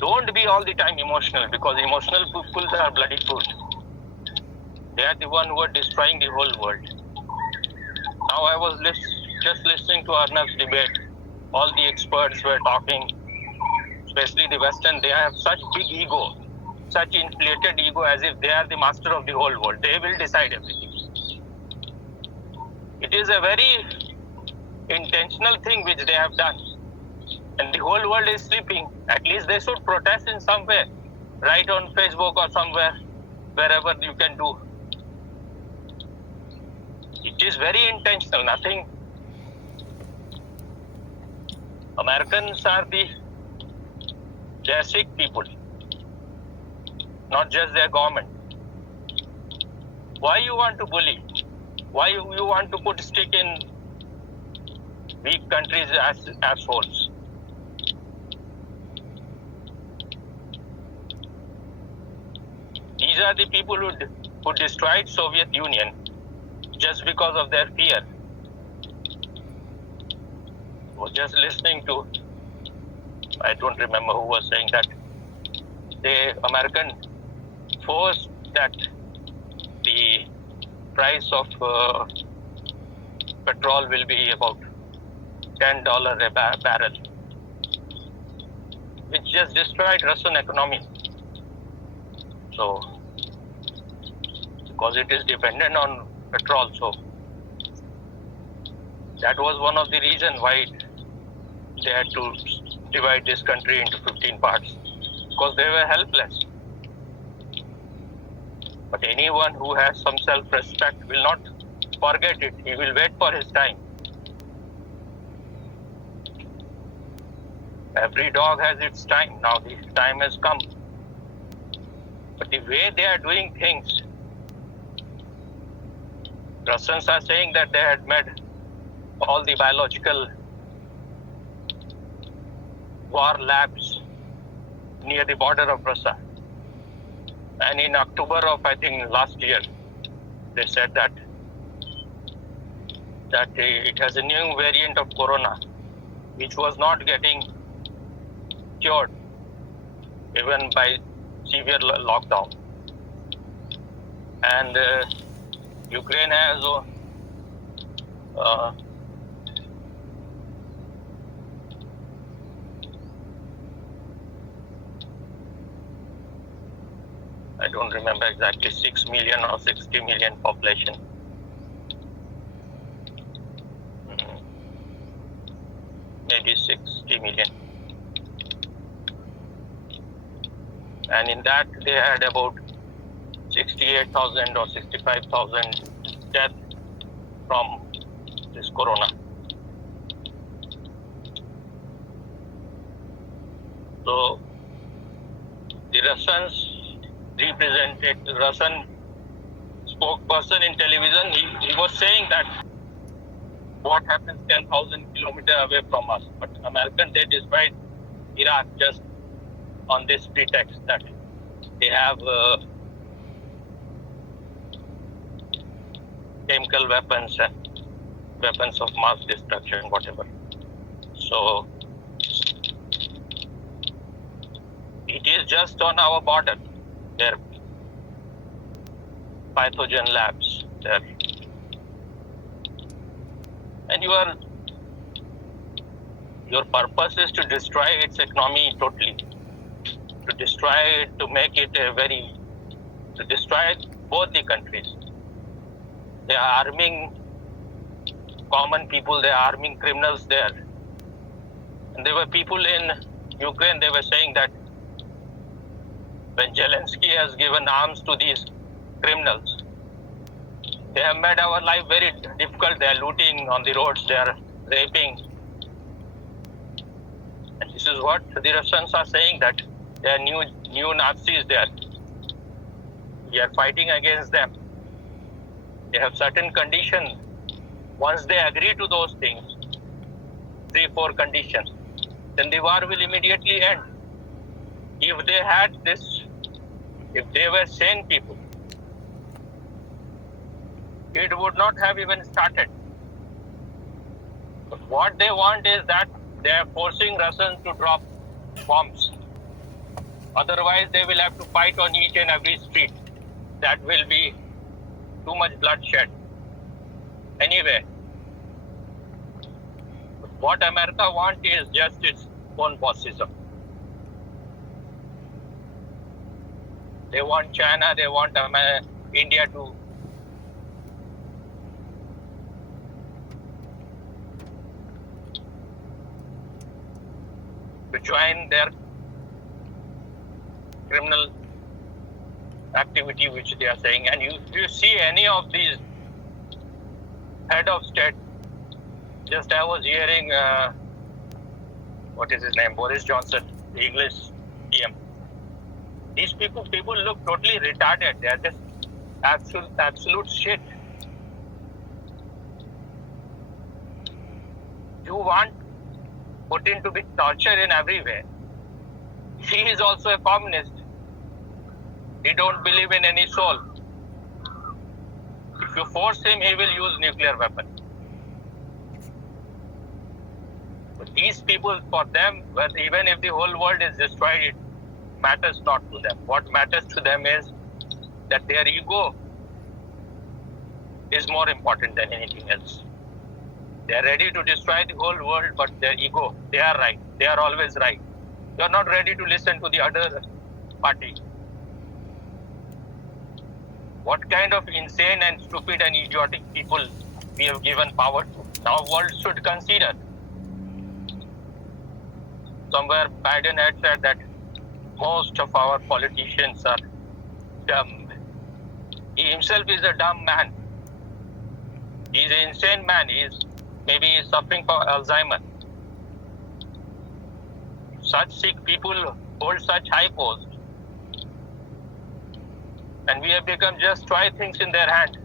Don't be all the time emotional, because emotional people are bloody food. They are the one who are destroying the whole world. Now I was just listening to Arnav's debate. All the experts were talking, especially the Western. They have such big ego, such inflated ego, as if they are the master of the whole world. They will decide everything. It is a very intentional thing which they have done. And the whole world is sleeping. At least they should protest in some way. Write on Facebook or somewhere, wherever you can do. It is very intentional, nothing. Americans are they're sick people, not just their government. Why you want to bully? Why you want to put stick in weak countries as assholes? These are the people who destroyed Soviet Union just because of their fear. I was just listening to, I don't remember who was saying that the American forced that the price of petrol will be about $10 a barrel, which just destroyed Russian economy. So, because it is dependent on petrol, so that was one of the reasons why they had to divide this country into 15 parts, because they were helpless. But anyone who has some self-respect will not forget it. He will wait for his time. Every dog has its time. Now the time has come. But the way they are doing things, Russians are saying that they had made all the biological war labs near the border of Russia. And in October of, I think, last year, they said that it has a new variant of corona, which was not getting cured, even by severe lockdown. And Ukraine has I don't remember exactly, 6 million or 60 million population. Maybe 60 million. And in that, they had about 68,000 or 65,000 deaths from this corona. So, the Russian spokesperson in television, he was saying that what happens 10,000 kilometers away from us. But Americans, they destroyed Iraq just on this pretext that they have chemical weapons and weapons of mass destruction, whatever. So it is just on our border. Their pathogen labs there. And your purpose is to destroy its economy totally. To destroy it, to make it to destroy both the countries. They are arming common people, they are arming criminals there. And there were people in Ukraine, they were saying that when Zelensky has given arms to these criminals, they have made our life very difficult. They are looting on the roads, they are raping. And this is what the Russians are saying, that they are new Nazis there. We are fighting against them. They have certain conditions. Once they agree to those things, 3-4 conditions, then the war will immediately end. If they had this, if they were sane people, it would not have even started. But what they want is that they are forcing Russians to drop bombs. Otherwise, they will have to fight on each and every street. That will be too much bloodshed. Anyway, what America wants is just its own bossism. They want China, they want India to join their criminal activity which they are saying. And you see any of these head of state, just I was hearing, what is his name, Boris Johnson, the English PM. These people look totally retarded. They are just absolute shit. You want Putin to be tortured in every way. He is also a communist. He don't believe in any soul. If you force him, he will use nuclear weapon. But these people, for them, even if the whole world is destroyed, it matters not to them. What matters to them is that their ego is more important than anything else. They are ready to destroy the whole world, but their ego, they are right. They are always right. You are not ready to listen to the other party. What kind of insane and stupid and idiotic people we have given power to? Now world should consider. Somewhere Biden had said that most of our politicians are dumb. He himself is a dumb man. He is an insane man. Maybe he is suffering from Alzheimer. Such sick people hold such high posts. And we have become just toy things in their hand.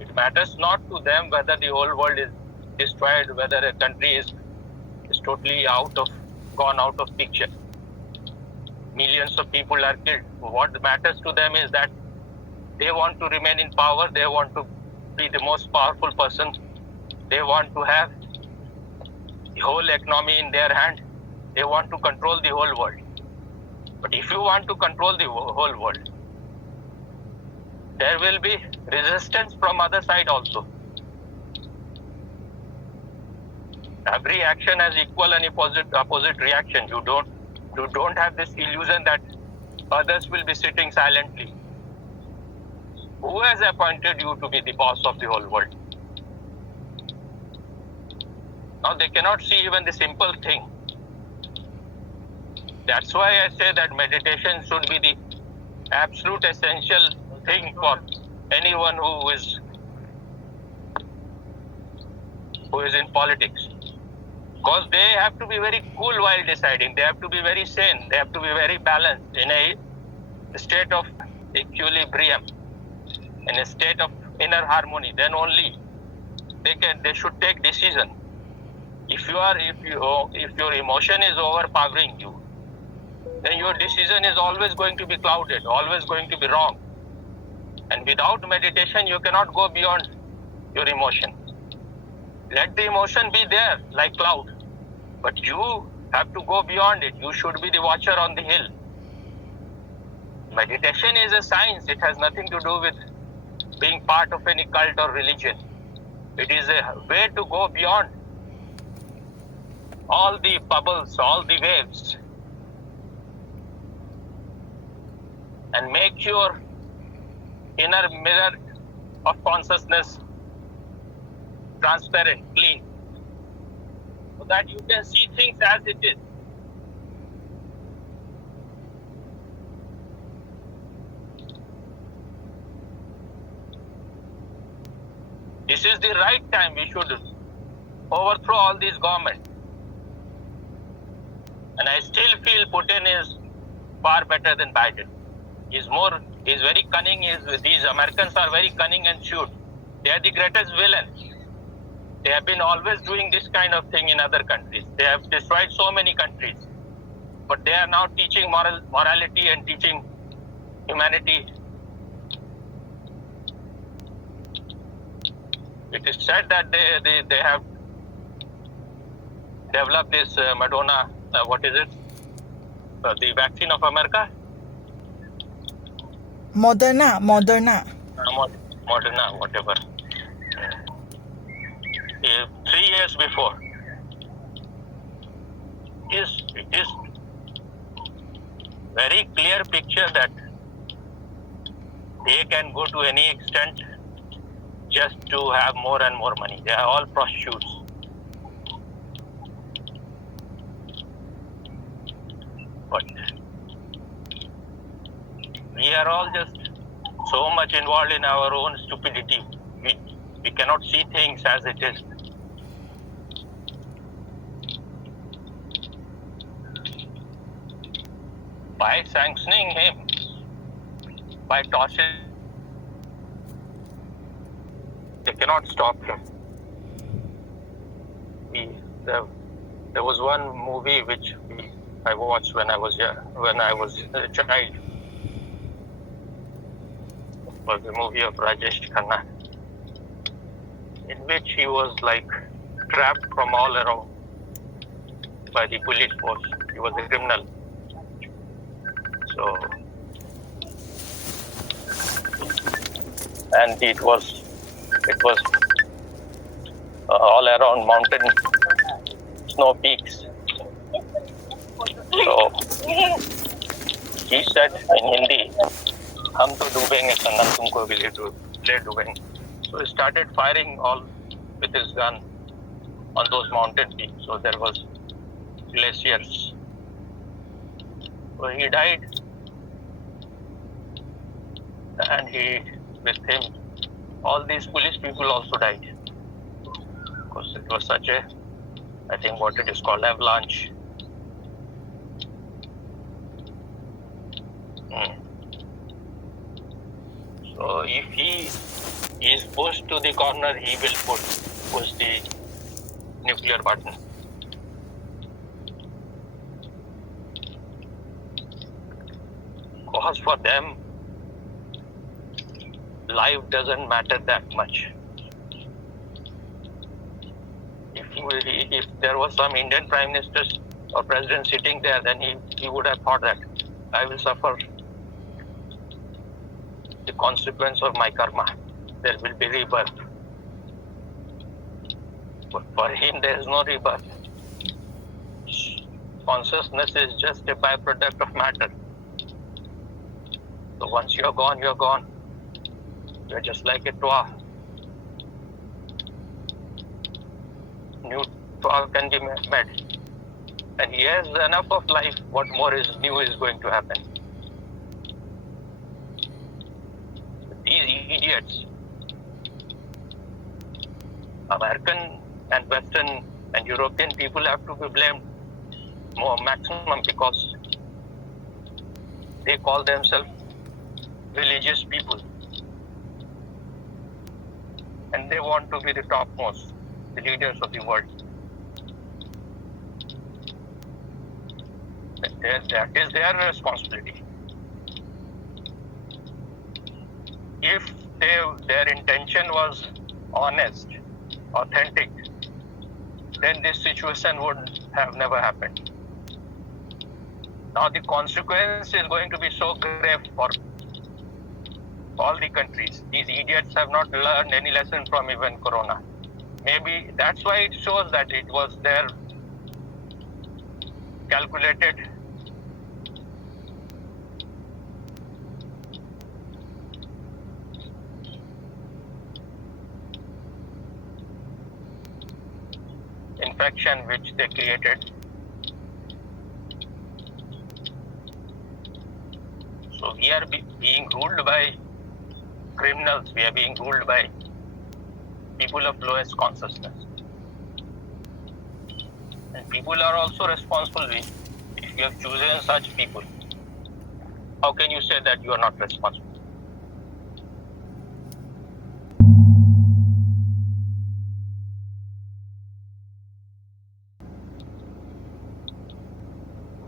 It matters not to them whether the whole world is destroyed, whether a country is totally gone out of picture. Millions of people are killed. What matters to them is that they want to remain in power. They want to be the most powerful person. They want to have the whole economy in their hand. They want to control the whole world. But if you want to control the whole world, there will be resistance from other side also. Every action has equal and opposite reaction. You don't have this illusion that others will be sitting silently. Who has appointed you to be the boss of the whole world? Now they cannot see even the simple thing. That's why I say that meditation should be the absolute essential thing for anyone who is in politics. Because they have to be very cool while deciding. They have to be very sane. They have to be very balanced in a state of equilibrium, in a state of inner harmony. Then only they should take decision. If your emotion is overpowering you, then your decision is always going to be clouded, always going to be wrong. And without meditation, you cannot go beyond your emotion. Let the emotion be there like cloud, but you have to go beyond it. You should be the watcher on the hill. Meditation is a science. It has nothing to do with being part of any cult or religion. It is a way to go beyond all the bubbles, all the waves, and make your inner mirror of consciousness transparent, clean, so that you can see things as it is. This is the right time. We should overthrow all these governments. And I still feel Putin is far better than Biden. He's very cunning. These Americans are very cunning and shrewd. They are the greatest villains. They have been always doing this kind of thing in other countries. They have destroyed so many countries. But they are now teaching morality and teaching humanity. It is said that they have developed this Madonna, what is it? The vaccine of America, Moderna. Moderna, whatever. 3 years before, it is very clear picture that they can go to any extent just to have more and more money. They are all prostitutes. But we are all just so much involved in our own stupidity. We cannot see things as it is. By sanctioning him, by torturing, they cannot stop him. There was one movie which I watched when I was a child. It was the movie of Rajesh Khanna, in which he was like trapped from all around by the police force. He was a criminal. So, and it was all around mountain, snow peaks. So he said in Hindi, "हम तो डूबेंगे संगम, तुमको भी ले डूबेंगे." So he started firing all with his gun on those mountain peaks. So there was glaciers. So he died, and with him, all these police people also died, because it was such a, I think what it is called, avalanche. So if he is pushed to the corner, he will push the nuclear button. Because for them, life doesn't matter that much. If there was some Indian Prime Minister or President sitting there, then he would have thought that I will suffer the consequence of my karma. There will be rebirth. But for him, there is no rebirth. Consciousness is just a byproduct of matter. So once you're gone, you're gone. You're just like a toa. New toa can be made. And he has enough of life. What more is new is going to happen? These idiots, American and Western and European people have to be blamed more maximum, because they call themselves religious people. And they want to be the topmost, the leaders of the world. That is their responsibility. If their intention was honest, authentic, then this situation would have never happened. Now the consequence is going to be so grave for all the countries. These idiots have not learned any lesson from even Corona. Maybe that's why it shows that it was their calculated infection which they created. So we are being ruled by criminals. We are being ruled by people of lowest consciousness. And people are also responsible if you have chosen such people. How can you say that you are not responsible?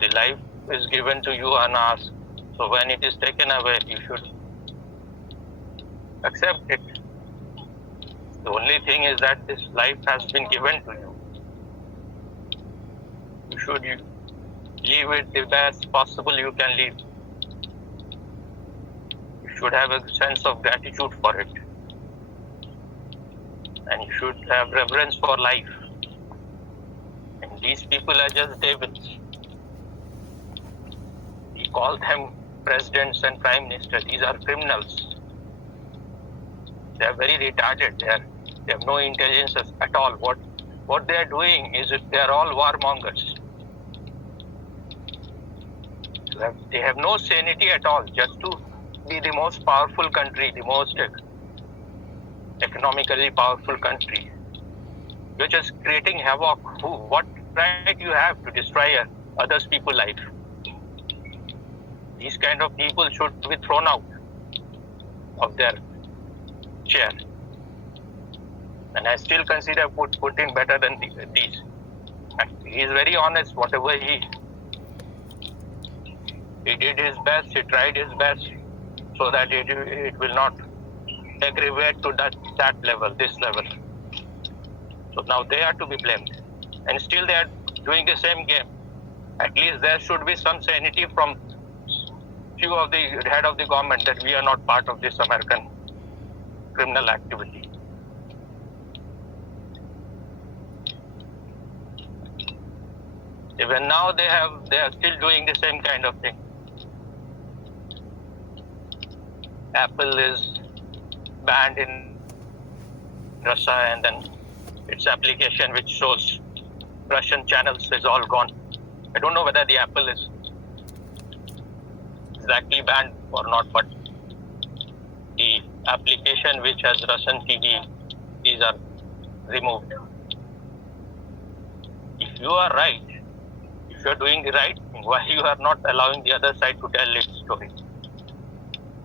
The life is given to you unasked. So when it is taken away, you should accept it. The only thing is that this life has been given to you. live it the best possible you can live. You should have a sense of gratitude for it. And you should have reverence for life. And these people are just devils. We call them presidents and prime ministers. These are criminals. They are very retarded. They have no intelligence at all. What they are doing is they are all warmongers. They have no sanity at all, just to be the most powerful country, the most economically powerful country. You're just creating havoc. What right you have to destroy others people's life? These kind of people should be thrown out of their chair. And I still consider Putin better than these. He is very honest. Whatever he did his best, he tried his best, so that it will not aggravate to that level, this level. So now they are to be blamed. And still they are doing the same game. At least there should be some sanity from few of the head of the government that we are not part of this American criminal activity. Even now they are still doing the same kind of thing. Apple is banned in Russia, and then its application which shows Russian channels is all gone. I don't know whether the Apple is exactly banned or not, but the application which has Russian TV, these are removed. If you are right, if you are doing the right thing, why you are not allowing the other side to tell its story?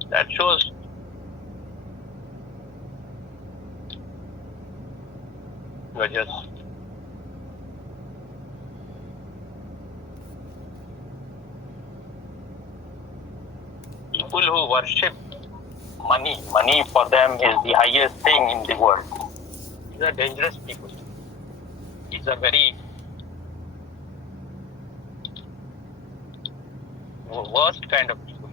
That shows you are just people who worship money. Money for them is the highest thing in the world. These are dangerous people. These are very worst kind of people.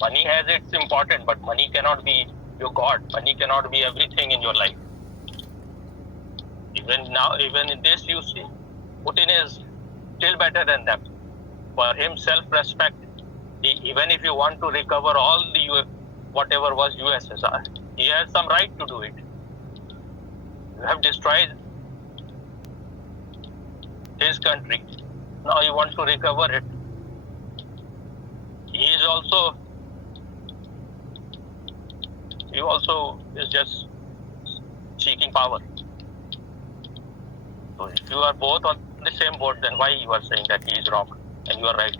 Money has its importance, but money cannot be your God. Money cannot be everything in your life. Even now, even in this, you see, Putin is still better than them. For him, self-respect. Even if you want to recover all the whatever was USSR, he has some right to do it. You have destroyed his country. Now you want to recover it. He also is just seeking power. So if you are both on the same boat, then why you are saying that he is wrong and you are right?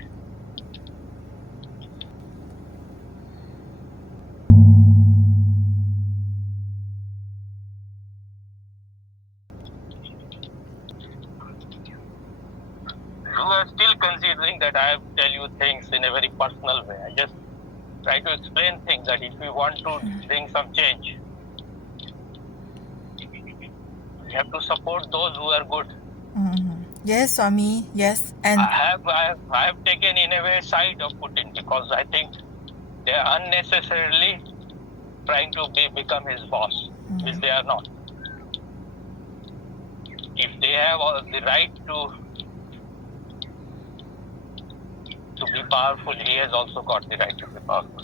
You are still considering that I tell you things in a very personal way. I just try to explain things that if you want to bring some change, you have to support those who are good. Yes, Swami. Yes, and I have taken in a way side of Putin because I think they are unnecessarily trying to become his boss, which they are not. If they have the right to be powerful, he has also got the right to be powerful.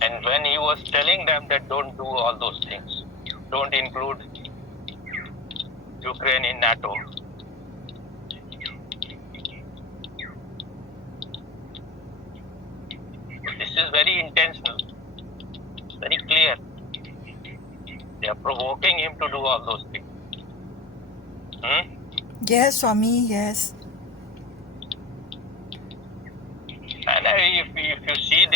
And when he was telling them that don't do all those things, don't include Ukraine in NATO, this is very intentional, very clear. They are provoking him to do all those things. yes, Swami. Yes. And if you see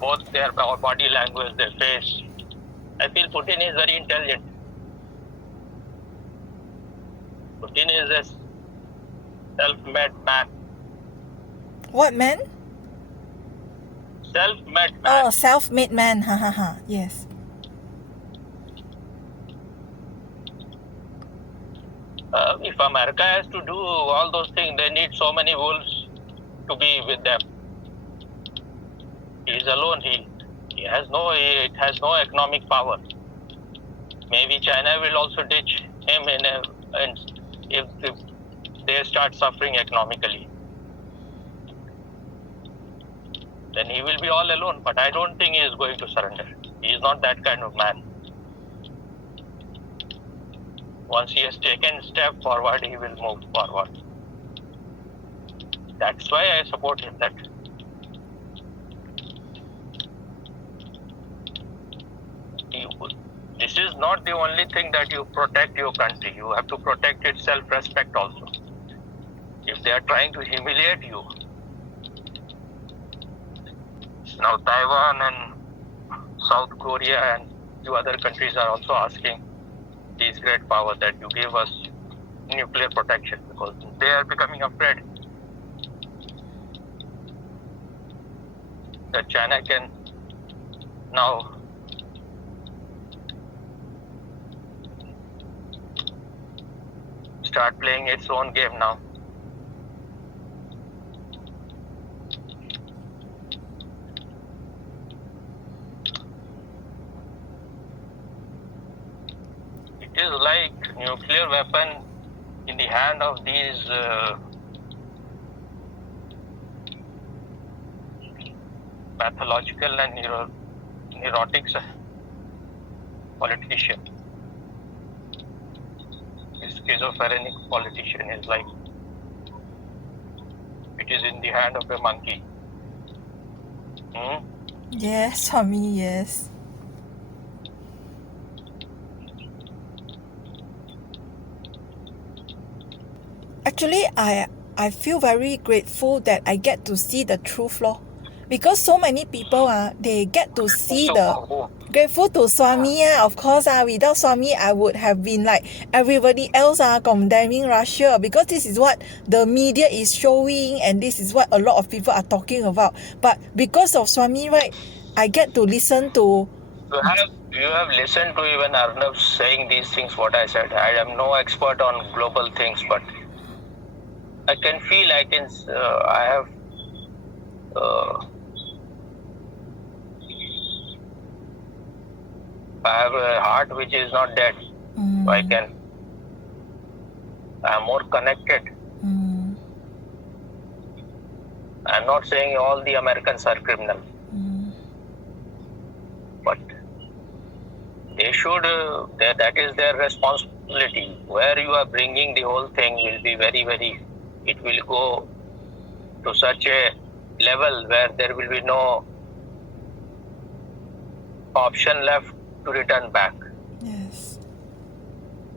both their body language, their face, I feel Putin is very intelligent. Putin is a self-made man. What man? Self-made man. Oh, self-made man. Ha ha ha. Yes. If If America has to do all those things, they need so many wolves to be with them. He is alone. It has no economic power. Maybe China will also ditch him if they start suffering economically. Then he will be all alone. But I don't think he is going to surrender. He is not that kind of man. Once he has taken a step forward, he will move forward. That's why I support him. This is not the only thing that you protect your country. You have to protect its self-respect also. If they are trying to humiliate you, now Taiwan and South Korea and few other countries are also asking these great powers that you give us nuclear protection because they are becoming afraid that China can now start playing its own game now. It is like nuclear weapon in the hand of these pathological and neurotic politician. This schizophrenic politician is like it is in the hand of a monkey. Yes, Swami, yes. Actually, I feel very grateful that I get to see the truth law. Because so many people they get to see the grateful to Swami of course without Swami I would have been like everybody else condemning Russia because this is what the media is showing and this is what a lot of people are talking about. But because of Swami, right, I get to listen to. You have listened to even Arnav saying these things, what I said. I am no expert on global things, but I can feel, I have a heart which is not dead. I am more connected. I'm not saying all the Americans are criminal, but they should, that is their responsibility. Where you are bringing the whole thing will be very, very, it will go to such a level where there will be no option left to return back. Yes.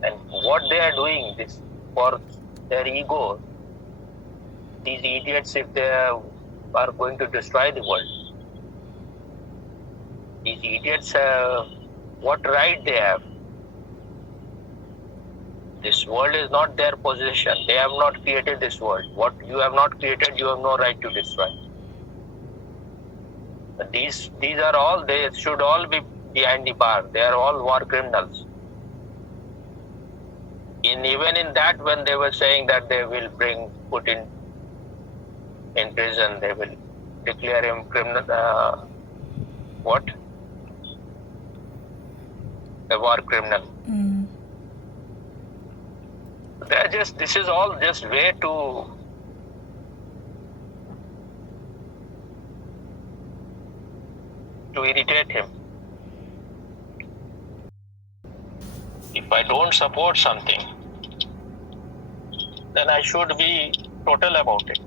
And what they are doing this for their ego, these idiots, if they are going to destroy the world, these idiots, what right they have? This world is not their possession. They have not created this world. What you have not created, you have no right to destroy. These are all, they should all be behind the bar. They are all war criminals. Even in that, when they were saying that they will bring Putin in prison, they will declare him criminal, a war criminal. They're just, this is all just way to irritate him. If I don't support something, then I should be total about it.